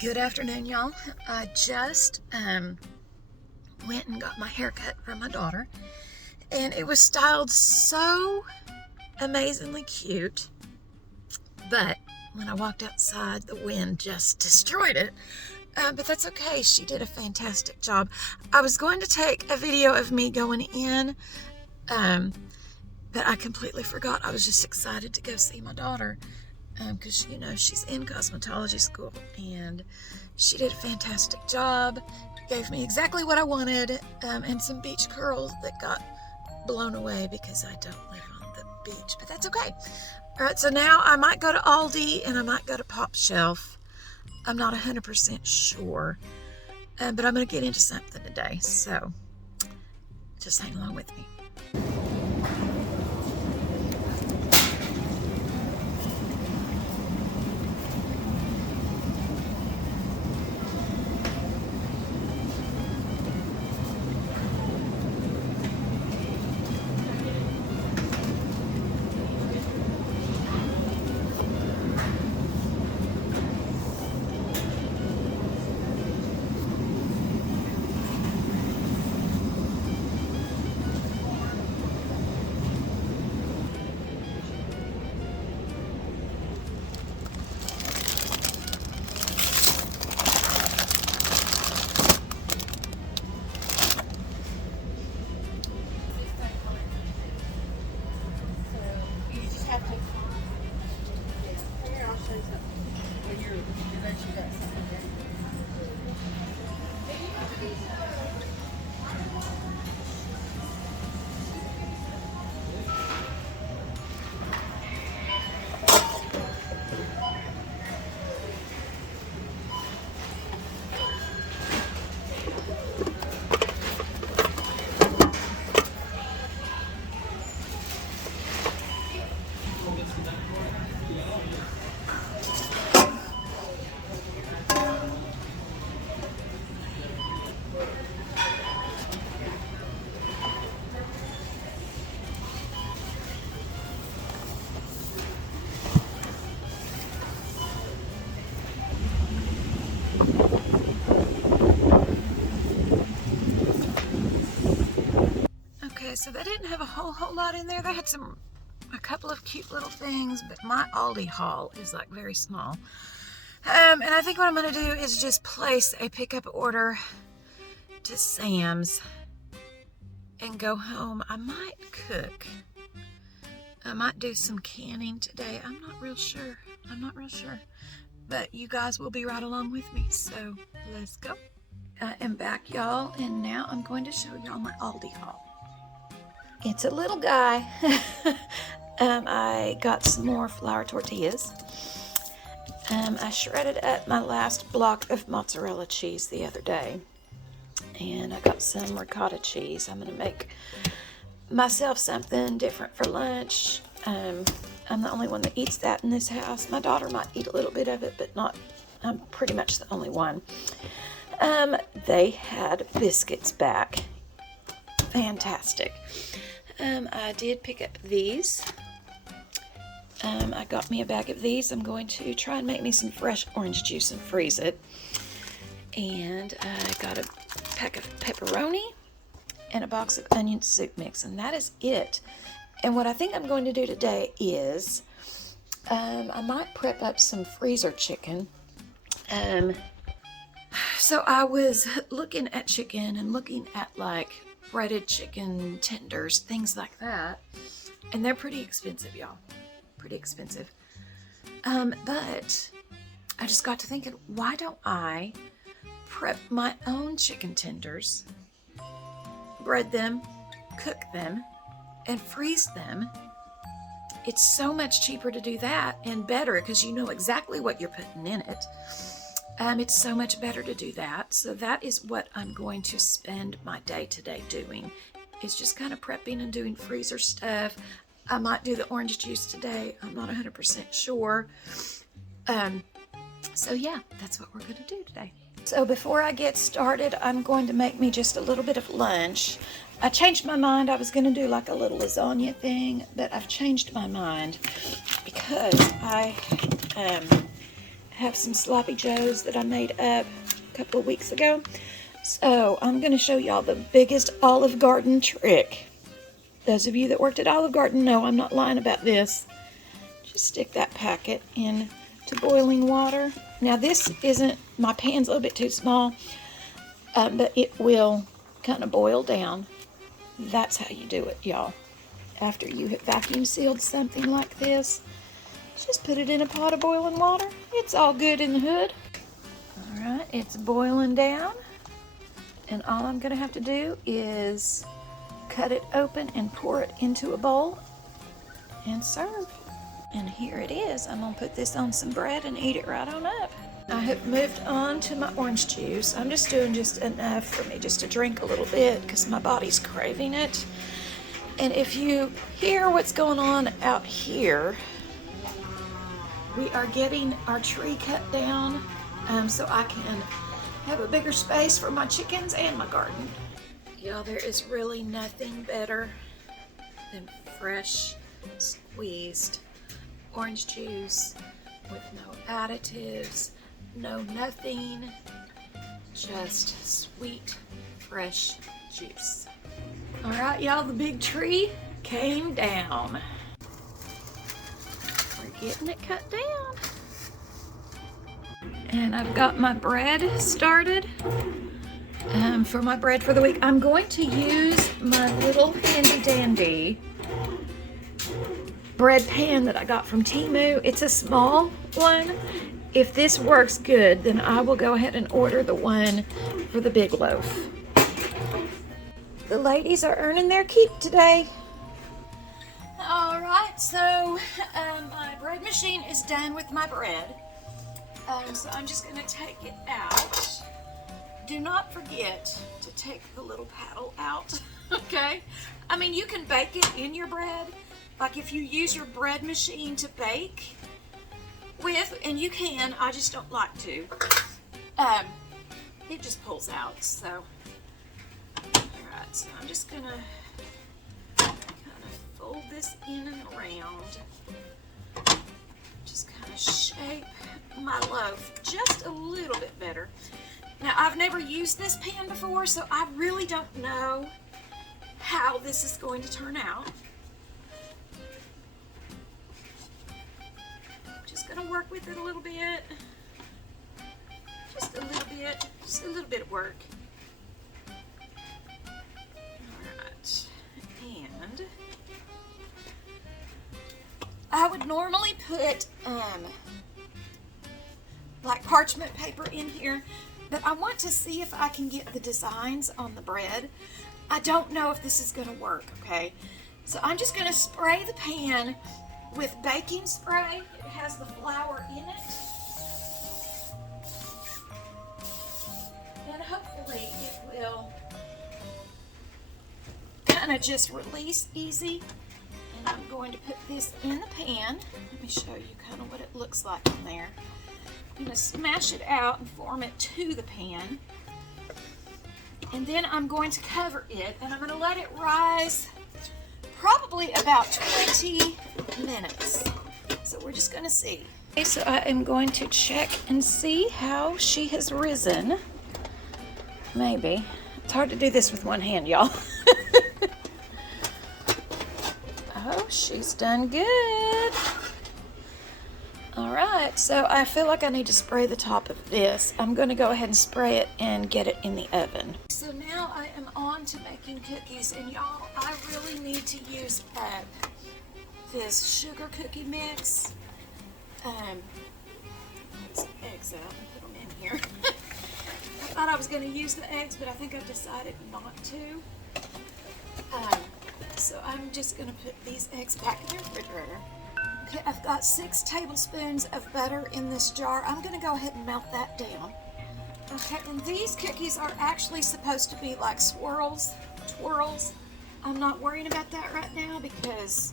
Good afternoon, y'all. I just went and got my hair cut from my daughter, and it was styled so amazingly cute, but when I walked outside, the wind just destroyed it. But that's okay. She did a fantastic job. I was going to take a video of me going in, but I completely forgot. I was just excited to go see my daughter because, you know, she's in cosmetology school, and she did a fantastic job. Gave me exactly what I wanted, and some beach curls that got blown away because I don't live on the beach, but that's okay. All right, so now I might go to Aldi and I might go to Pop Shelf. I'm not 100% sure, but I'm going to get into something today, so just hang along with me. Okay, so they didn't have a whole lot in there. They had a couple of cute little things, but my Aldi haul is like very small. And I think what I'm going to do is just place a pickup order to Sam's and go home. I might cook. I might do some canning today. I'm not real sure. But you guys will be right along with me, so let's go. I am back, y'all, and now I'm going to show y'all my Aldi haul. It's a little guy. I got some more flour tortillas. I shredded up my last block of mozzarella cheese the other day, and I got some ricotta cheese. I'm going to make myself something different for lunch. I'm the only one that eats that in this house. My daughter might eat a little bit of it, but not. I'm pretty much the only one. They had biscuits back. Fantastic. I did pick up these. I got me a bag of these. I'm going to try and make me some fresh orange juice and freeze it. And I got a pack of pepperoni and a box of onion soup mix, and that is it. And what I think I'm going to do today is I might prep up some freezer chicken. So I was looking at chicken and looking at like breaded chicken tenders, things like that, and they're pretty expensive, y'all. Pretty expensive. But I just got to thinking, why don't I prep my own chicken tenders, bread them, cook them, and freeze them? It's so much cheaper to do that and better because you know exactly what you're putting in it. It's so much better to do that. So that is what I'm going to spend my day today doing. It's just kind of prepping and doing freezer stuff. I might do the orange juice today. I'm not 100% sure. So yeah, that's what we're going to do today. So before I get started, I'm going to make me just a little bit of lunch. I changed my mind. I was going to do like a little lasagna thing, but I've changed my mind because I have some sloppy joes that I made up a couple of weeks ago. So I'm going to show y'all the biggest Olive Garden trick. Those of you that worked at Olive Garden know I'm not lying about this. Just stick that packet into boiling water. Now this isn't, my pan's a little bit too small, but it will kind of boil down. That's how you do it, y'all. After you have vacuum sealed something like this, just put it in a pot of boiling water. It's all good in the hood. All right, it's boiling down. And all I'm gonna have to do is cut it open and pour it into a bowl and serve. And here it is. I'm gonna put this on some bread and eat it right on up. I have moved on to my orange juice. I'm just doing just enough for me just to drink a little bit because my body's craving it. And if you hear what's going on out here, we are getting our tree cut down so I can have a bigger space for my chickens and my garden. Y'all, there is really nothing better than fresh, squeezed orange juice with no additives, no nothing, just sweet, fresh juice. All right, y'all, the big tree came down. We're getting it cut down. And I've got my bread started for my bread for the week. I'm going to use my little handy dandy bread pan that I got from Temu. It's a small one. If this works good, then I will go ahead and order the one for the big loaf. The ladies are earning their keep today. All right, so my bread machine is done with my bread. So I'm just going to take it out. Do not forget to take the little paddle out, okay? I mean, you can bake it in your bread. Like if you use your bread machine to bake with, and you can, I just don't like to. It just pulls out, so. Alright, so I'm just going to kind of fold this in and around. Just kind of shape my loaf just a little bit better. Now, I've never used this pan before, so I really don't know how this is going to turn out. Just going to work with it a little bit. Just a little bit of work. Alright, and I would normally put like parchment paper in here, but I want to see if I can get the designs on the bread. I don't know if this is going to work, okay? So I'm just going to spray the pan with baking spray. It has the flour in it. And hopefully it will kind of just release easy. And I'm going to put this in the pan. Let me show you kind of what it looks like in there. I'm going to smash it out and form it to the pan. And then I'm going to cover it and I'm going to let it rise probably about 20 minutes. So we're just going to see. Okay, so I am going to check and see how she has risen. Maybe. It's hard to do this with one hand, y'all. Oh, she's done good. All right, so I feel like I need to spray the top of this. I'm going to go ahead and spray it and get it in the oven. So now I am on to making cookies, and y'all, I really need to use this sugar cookie mix. Get some eggs out and put them in here. I thought I was going to use the eggs, but I think I've decided not to. So I'm just going to put these eggs back in the refrigerator. Okay, I've got 6 tablespoons of butter in this jar. I'm going to go ahead and melt that down. Okay, and these cookies are actually supposed to be like twirls. I'm not worrying about that right now because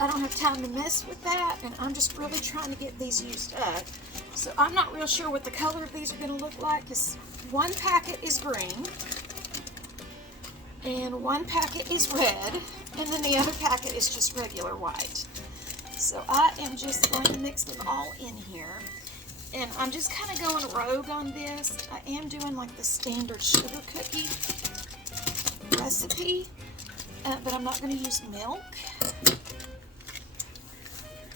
I don't have time to mess with that, and I'm just really trying to get these used up. So I'm not real sure what the color of these are going to look like because one packet is green and one packet is red, and then the other packet is just regular white. So I am just going to mix them all in here. And I'm just kind of going rogue on this. I am doing like the standard sugar cookie recipe, but I'm not going to use milk.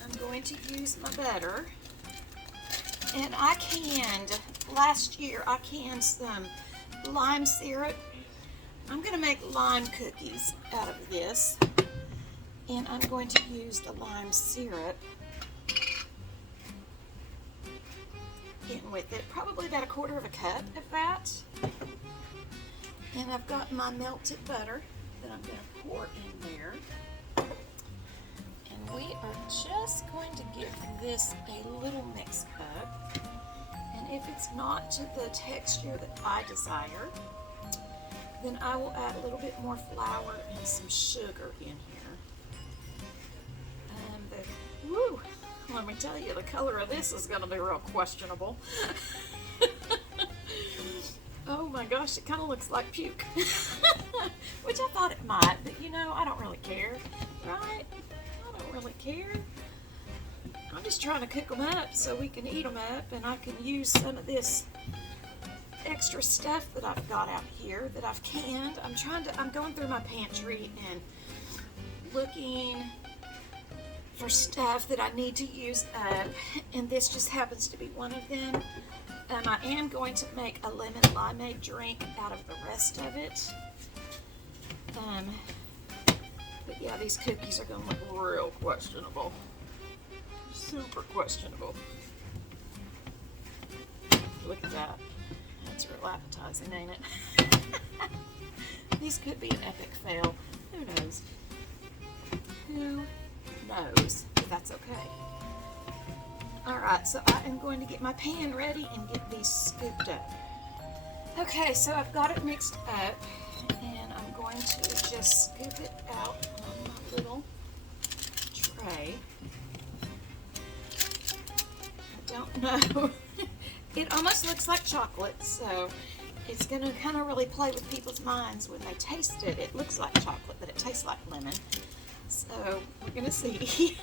I'm going to use my butter. And last year I canned some lime syrup. I'm going to make lime cookies out of this. And I'm going to use the lime syrup in with it, probably about 1/4 cup of that. And I've got my melted butter that I'm going to pour in there. And we are just going to give this a little mix up. And if it's not to the texture that I desire, then I will add a little bit more flour and some sugar in here. And woo! Let me tell you, the color of this is going to be real questionable. Oh my gosh, it kind of looks like puke. Which I thought it might, but you know, I don't really care, right? I don't really care. I'm just trying to cook them up so we can eat them up, and I can use some of this extra stuff that I've got out here that I've canned. I'm going through my pantry and looking for stuff that I need to use up, and this just happens to be one of them. I am going to make a lemon limeade drink out of the rest of it. But yeah, these cookies are going to look real questionable. Super questionable. Look at that. That's real appetizing, ain't it? These could be an epic fail. Who knows? Who knows? But that's okay. Alright, so I am going to get my pan ready and get these scooped up. Okay, so I've got it mixed up, and I'm going to just scoop it out on my little tray. I don't know. It almost looks like chocolate, so it's going to kind of really play with people's minds when they taste it. It looks like chocolate, but it tastes like lemon. So we're going to see.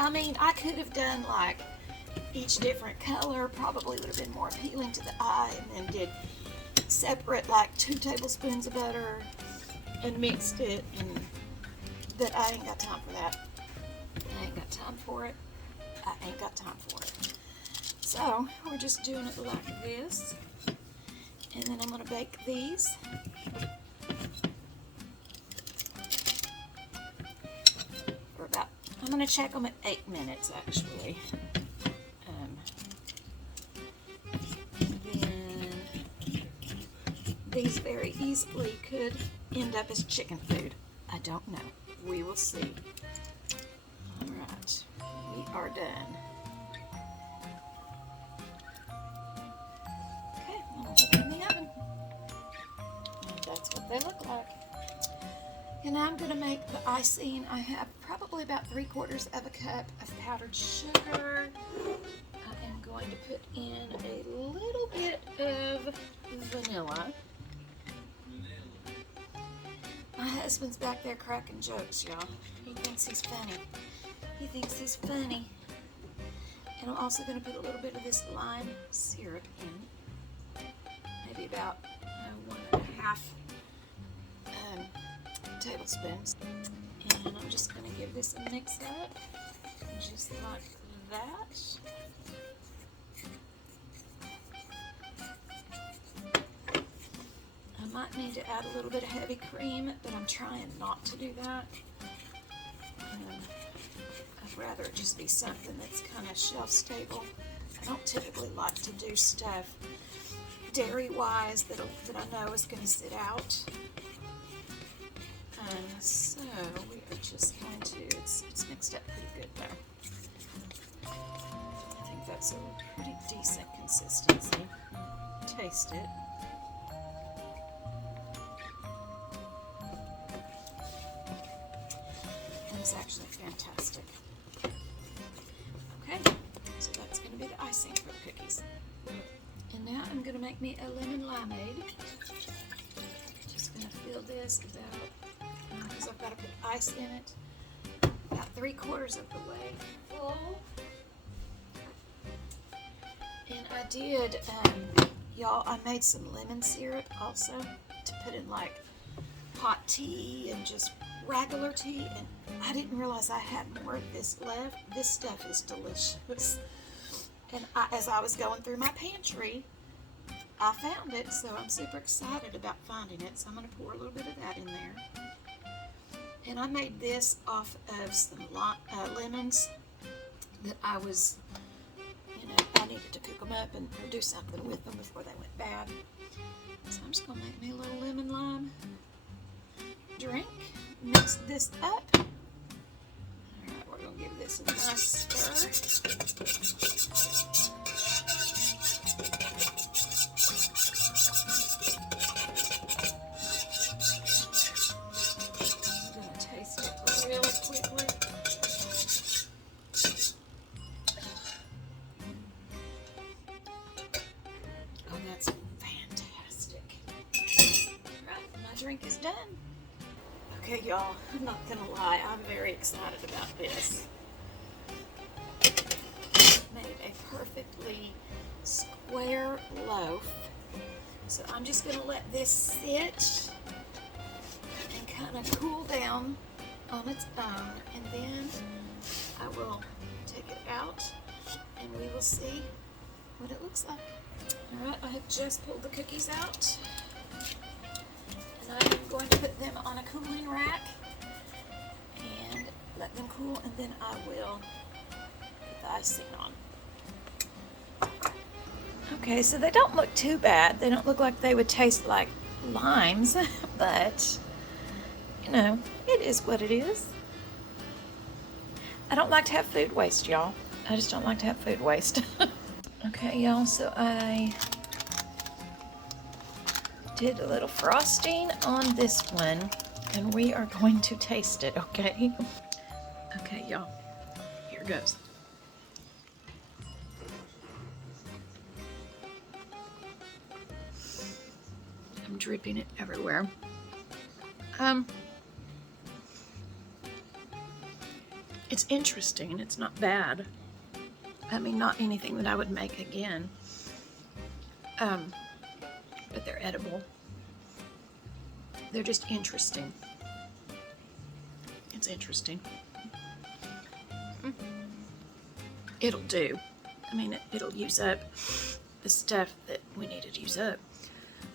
I mean, I could have done like each different color, probably would have been more appealing to the eye, and then did separate like 2 tablespoons of butter and mixed it, but I ain't got time for that. I ain't got time for it. I ain't got time for it. So we're just doing it like this, and then I'm going to bake these. For about, I'm going to check them at 8 minutes actually. Then these very easily could end up as chicken food. I don't know. We will see. Alright, we are done. Okay, I'm going to put them in the oven. And that's what they look like. And now I'm going to make the icing. I have probably about 3/4 cup of powdered sugar. I am going to put in a little bit of vanilla. My husband's back there cracking jokes, y'all. He thinks he's funny. He thinks he's funny. And I'm also going to put a little bit of this lime syrup in. Maybe about 1.5 tablespoons. And I'm just going to give this a mix up, just like that. I might need to add a little bit of heavy cream, but I'm trying not to do that. I'd rather it just be something that's kind of shelf stable. I don't typically like to do stuff dairy-wise that I know is going to sit out. So we are just going to, it's mixed up pretty good there. I think that's a pretty decent consistency. Taste it. It's actually fantastic. Okay, so that's going to be the icing for the cookies. And now I'm going to make me a lemon limeade. Just going to fill this about, because I've got to put ice in it, about 3/4 of the way full. I did, y'all, I made some lemon syrup also to put in like hot tea and just regular tea, and I didn't realize I had more of this left. This stuff is delicious. And as I was going through my pantry, I found it, so I'm super excited about finding it. So I'm going to pour a little bit of that in there. And I made this off of some lemons that I was, I needed to cook them up and do something with them before they went bad. So I'm just going to make me a little lemon lime drink. Mix this up. Alright, we're going to give this a nice stir. I'm going to taste it really quickly. Oh, that's fantastic. Alright, my drink is done. Okay, y'all, I'm not gonna lie, I'm very excited about this. Made a perfectly square loaf. So I'm just gonna let this sit and kind of cool down on its own, and then I will take it out and we will see what it looks like. Alright, I have just pulled the cookies out. And I'm going to put them on a cooling rack and let them cool, and then I will put the icing on. Okay, so they don't look too bad. They don't look like they would taste like limes, but it is what it is. I don't like to have food waste, y'all. I just don't like to have food waste. Okay, y'all, so I did a little frosting on this one, and we are going to taste it, okay? Okay, y'all, here goes. I'm dripping it everywhere. It's interesting, it's not bad. I mean, not anything that I would make again. But they're edible. They're just interesting. It's interesting. It'll do. I mean, it'll use up the stuff that we needed to use up.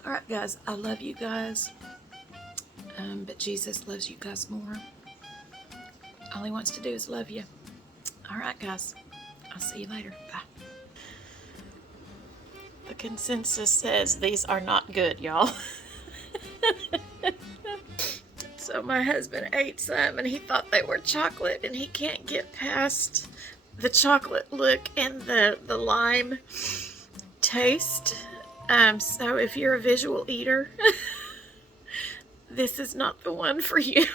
Alright, guys, I love you guys. But Jesus loves you guys more. All he wants to do is love you. Alright, guys. I'll see you later. Bye. The consensus says these are not good, y'all. So my husband ate some and he thought they were chocolate, and he can't get past the chocolate look and the lime taste. So if you're a visual eater, this is not the one for you.